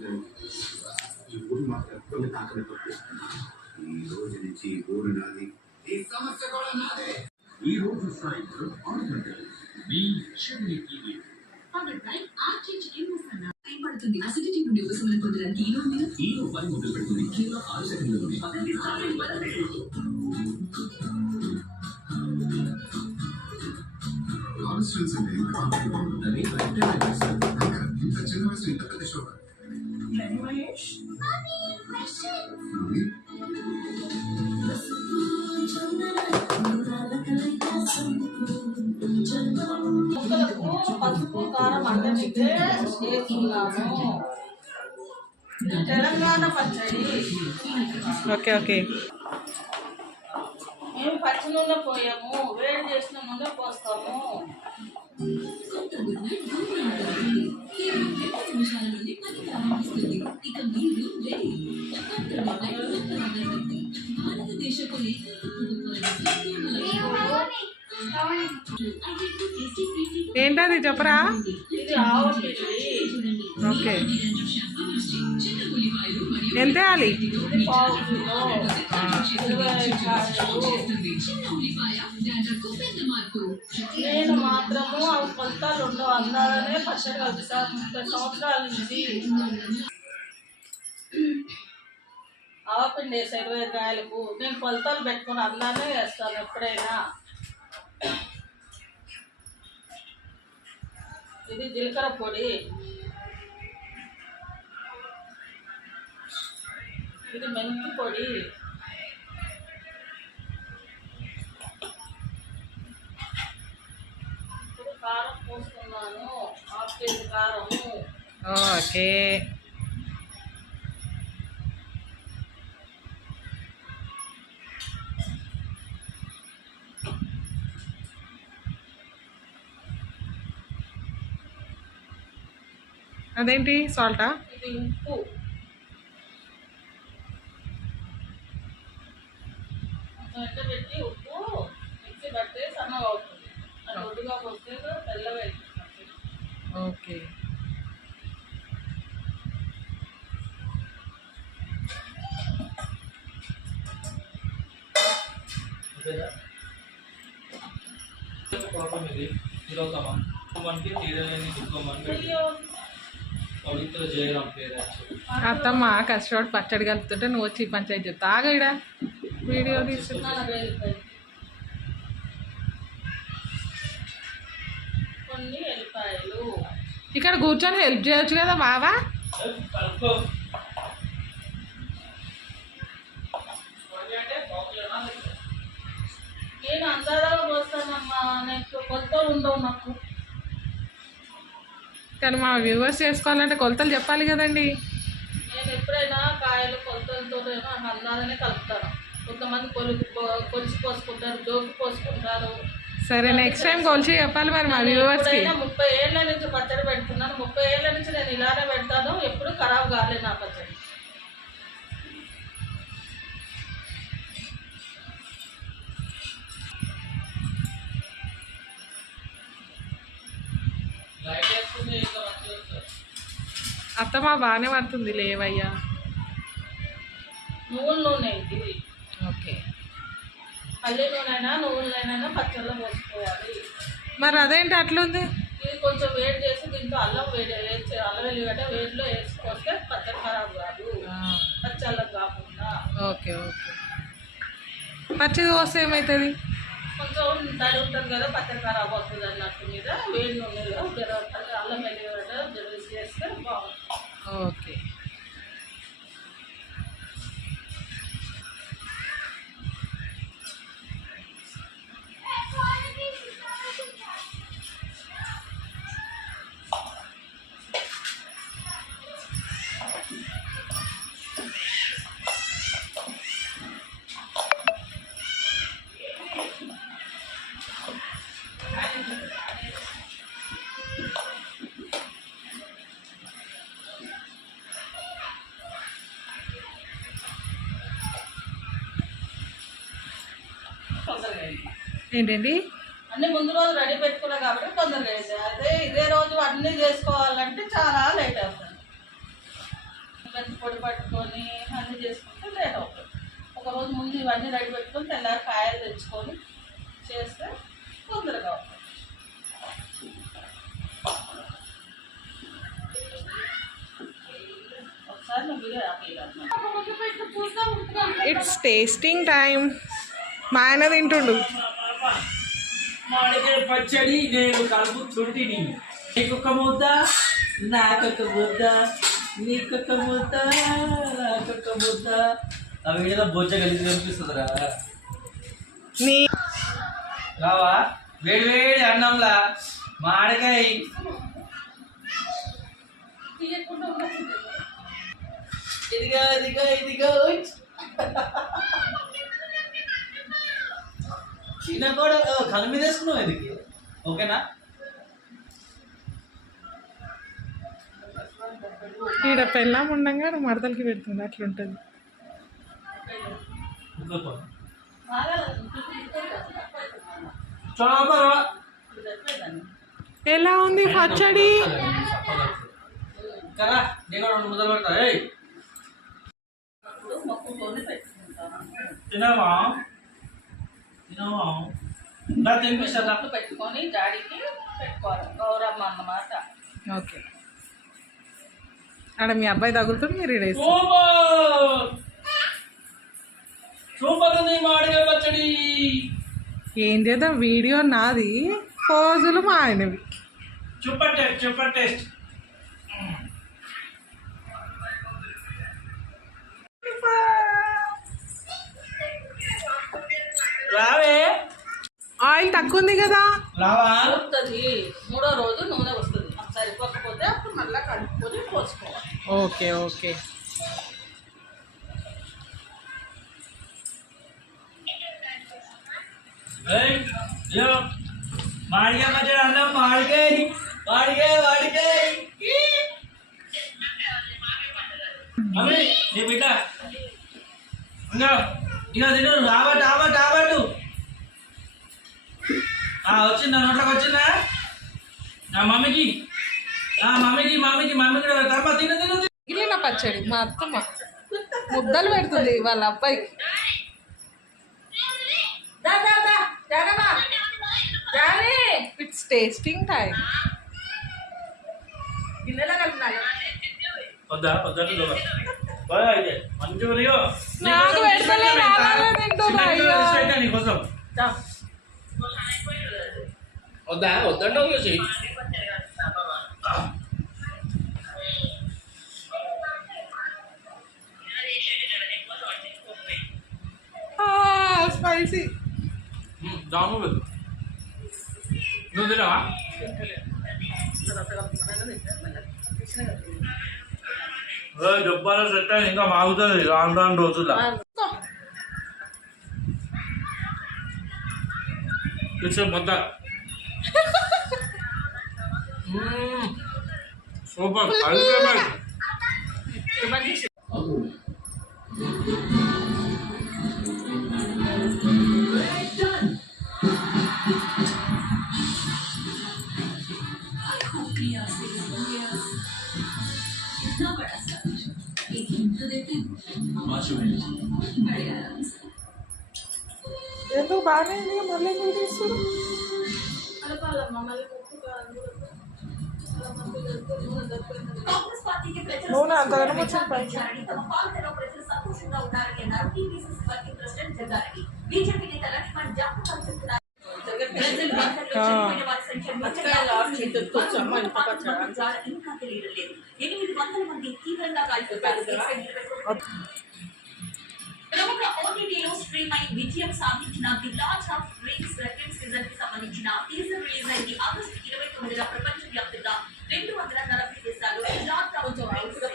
ఈ ఊరు మాత్రం ఎప్పుడు తాకని తప్పు. ఈ రోజు నుంచి ఈ ఊరు నాది, ఈ సమస్య కూడా నాదే. ఈ రోజు సాయంత్రం 6 గంటలు మీ చెన్నై టీవీ పడుతుంది. అసిడిటీ నుండి ఉపశమనం పొందడానికి ఈరో పని మొదలు పెడుతుంది. కేవలం 6 సెకండ్లలోనే. ఇంత చిన్న వయసు ఇంత పెద్ద షో. పసుపు కారం అంటే తెలంగాణ పచ్చడి. Okay okay. మేము పచ్చి నూనె పోయాము, వేడి చేసిన నూనె పోస్తాము. ఏంటది చెప్పరా? ఇది ఆవు పిండి. ఓకే. ఎంత వేయాలి? పావు కిలో. 25 నేను మాత్రము అవి కొలతలు ఉండవు, అందాలనే పచ్చడి కలుపుతాను 30 సంవత్సరాల నుంచి. ఆవపిండి వేసి 25 కాయలకు నేను కొలతలు పెట్టుకుని అందానే వేస్తాను ఎప్పుడైనా. ఇది జీలకర్ర పొడి, ఇది మెంతి పొడి, ఇప్పుడు కారం పోస్తున్నాను, 1/2 కేజీ కారము. ఓకే. అదేంటి సాల్టా? ఇది ఉప్పు, పెట్టి ఉప్పు మిక్సీ పడితే సన్నగా అవుతుంది. అది ఒడ్డుగా పోస్తే తెల్లగా అవుతుంది. ఓకే. అత్తమ్మ కష్టపడి పచ్చడి కలుపుతుంటే నువ్వు వచ్చి పంచాయతీ చెప్తా. ఆగడ వీడియో తీసుకున్నా. కొన్ని ఎల్లిపాయలు. ఇక్కడ కూర్చొని హెల్ప్ చేయొచ్చు కదా బావా. నేను అందాగా పోస్తానమ్మా, నాకు కొలతలు ఉండవు నాకు. కానీ మా వ్యూవర్స్ చేసుకోవాలంటే కొలతలు చెప్పాలి కదండి. నేను ఎప్పుడైనా కాయలు కొలతలతో అందాలనే కలుపుతాను. కొంతమంది కొలిచి పోసుకుంటారు, జోకి పోసుకుంటారు. సరే నెక్స్ట్ టైం కొలిచి చెప్పాలి మరి మా వ్యూవర్స్కి. 30 ఏళ్ళ నుంచి పచ్చడి పెడుతున్నాను, 30 ఏళ్ళ నుంచి నేను ఇలానే పెడతాను. ఎప్పుడు ఖరాబ్ కాలేదు నా పచ్చడి. అత్తమ్మ బాగానే పడుతుంది లేవయ్యా. నువ్వుల నూనె ఇది. ఓకే. పల్లి నూనె నువ్వులైనా పచ్చళ్ళలో పోసుకోవాలి. మరి అదేంటి అట్లుంది? ఇది కొంచెం వేడి చేసి దీంట్లో అల్లం వెల్లిగడ్డ వేడిలో వేసుకొస్తే పచ్చడి ఖరాబ్ కాదు, పచ్చళ్ళం కాకుండా. Okay okay. పచ్చిది పోస్తే ఏమవుతుంది? కొంచెం తడి ఉంటుంది కదా, పచ్చడి ఖరాబ్ అవుతుంది అన్నట్టు మీద వేడి నూనెలో అల్లం వెల్లిగడ్డ చేస్తే బాగుంటుంది. ఓకే. ఏంటండి? అన్ని ముందు రోజు రెడీ పెట్టుకున్నా కాబట్టి తొందరగా అయింది. అదే ఇదే రోజు అన్నీ చేసుకోవాలంటే చాలా లేట్ అవుతుంది. మెంతి పొడి పట్టుకొని అన్నీ చేసుకుంటే లేట్ అవుతుంది. ఒకరోజు ముందు ఇవన్నీ రెడీ పెట్టుకొని తెల్లారి కాయలు తెచ్చుకొని చేస్తే తొందరగా అవుతుంది. ఒకసారి నువ్వు ఇట్స్ టేస్టింగ్ టైం. మా ఆయన తింటుండు. మామిడికాయ పచ్చడి నేను కలుపుతుంటిని. నీకొక ముద్ద నాకొక ముద్ద, నీకొక ముద్ద నాకొక ముద్ద. ఆ వీడియోలో బొజ్జ కలిసి కనిపిస్తుందిరా. నీ రావా వేడి వేడి అన్నంలా మామిడికాయ తీయకుండా ఉండదు. ఇదిగా ఇదిగా ఇదిగా చిన్న కూడా కళ్ళ మీద వేసుకున్నావు ఇది. ఓకేనా? ఈడ పెళ్ళాం ఉండంగా మడతలకి పెడుతుంది, అట్లుంటుంది. ఎలా ఉంది పచ్చడి? కదా నేను కూడా 2 ముద్దలు పెడతా. మొక్కుకొని పెట్టుకుంటాను. తినవా తినవా ఇంకా తినిపిస్తా. పెట్టుకొని డాడీకి పెట్టుకోవాలి. గౌరమ్మ అన్నమాట. ఓకే. ఆడ మీ అబ్బాయి తగులుతుంది, మీరు ఈడ వేస్తారు. సూపర్ సూపర్ ఉంది మామిడికాయ పచ్చడి. ఏం చేద్దాం, వీడియో నాది, పోజులు మా ఆయనవి. Super taste super taste. రావే ఆయిల్ తక్కువ ఉంది కదా. రావా వస్తుంది. 3వ రోజు నూనె వస్తుంది. సరిపోకపోతే అప్పుడు మళ్ళీ కలుపుకొని పోసుకోవాలి. Okay okay. మాడికాయ పచ్చడి అన్నం. మాడికాయ మాడికాయ మాడికాయ. అమ్మి నీ బిడ్డ ఇంకా ఇక తిను. రాబట్టు రాబట్టు రాబట్టు. వచ్చిందా నోట్లోకి వచ్చిందా? మమ్మీకి మమ్మీకి మమ్మీకి మమ్మీ కూడా పెడతారమ్మా. తిను తిను. మిగిలిన పచ్చడి మా అత్తమ్మ ముద్దలు పెడుతుంది వాళ్ళ అబ్బాయికి. It's tasting time. వద్దా వద్దంటే అయితే మంచిగా నాకు పెడతలే, నాలాగే తింటున్నా. అయ్యో. నీకోసం వద్దా వద్దంటే వచ్చి స్పైసీ. జాము వెళ్ళు. నువ్వు తినవా? డబ్బాలో సెట్ అయింది, ఇంకా మాగుతుంది రాను రాను రోజుల్లో. మొత్తం సూపర్. ఎందుకు బాగానే మళ్ళీ మీరు తీస్తారు? నూనె అంతగానో వచ్చింది పైకి. ప్రముఖ ఓటీటీలో స్ట్రీమ్ అయి విజయం సాధించిన ది లార్డ్స్ ఆఫ్ రింగ్స్